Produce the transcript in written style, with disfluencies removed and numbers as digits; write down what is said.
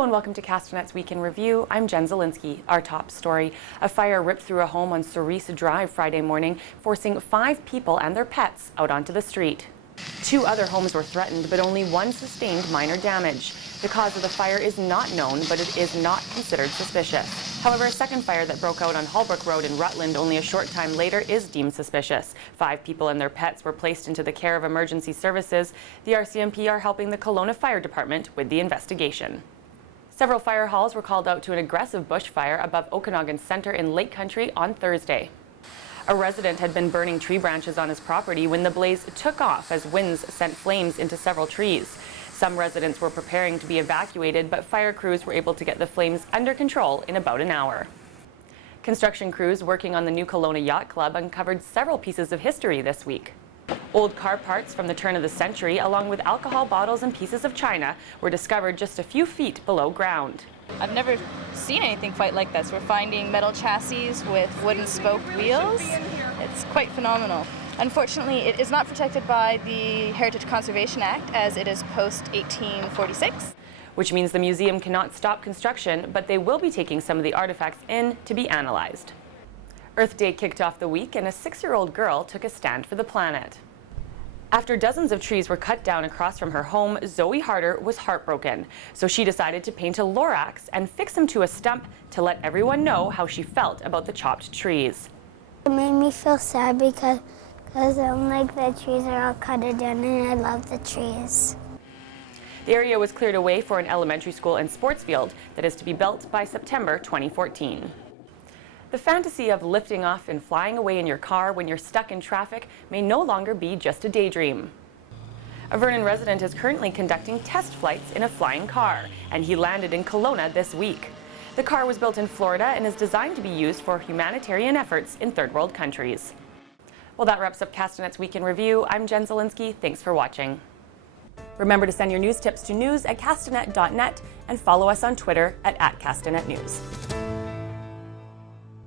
Hello and welcome to Castanet's Week in Review. I'm Jen Zielinski. Our top story: a fire ripped through a home on Cerise Drive Friday morning, forcing 5 people and their pets out onto the street. 2 other homes were threatened, but only one sustained minor damage. The cause of the fire is not known, but it is not considered suspicious. However, a second fire that broke out on Holbrook Road in Rutland only a short time later is deemed suspicious. 5 people and their pets were placed into the care of emergency services. The RCMP are helping the Kelowna Fire Department with the investigation. Several fire halls were called out to an aggressive bushfire above Okanagan Centre in Lake Country on Thursday. A resident had been burning tree branches on his property when the blaze took off as winds sent flames into several trees. Some residents were preparing to be evacuated, but fire crews were able to get the flames under control in about an hour. Construction crews working on the new Kelowna Yacht Club uncovered several pieces of history this week. Old car parts from the turn of the century, along with alcohol bottles and pieces of china, were discovered just a few feet below ground. I've never seen anything quite like this. We're finding metal chassis with wooden spoked wheels. It's quite phenomenal. Unfortunately, it is not protected by the Heritage Conservation Act, as it is post-1846. Which means the museum cannot stop construction, but they will be taking some of the artifacts in to be analyzed. Earth Day kicked off the week, and a 6-year-old girl took a stand for the planet. After dozens of trees were cut down across from her home, Zoe Harder was heartbroken. So she decided to paint a Lorax and fix him to a stump to let everyone know how she felt about the chopped trees. It made me feel sad because like the trees are all cut down and I love the trees. The area was cleared away for an elementary school and sports field that is to be built by September 2014. The fantasy of lifting off and flying away in your car when you're stuck in traffic may no longer be just a daydream. A Vernon resident is currently conducting test flights in a flying car, and he landed in Kelowna this week. The car was built in Florida and is designed to be used for humanitarian efforts in third world countries. Well, that wraps up Castanet's Week in Review. I'm Jen Zielinski. Thanks for watching. Remember to send your news tips to news@castanet.net and follow us on Twitter @CastanetNews.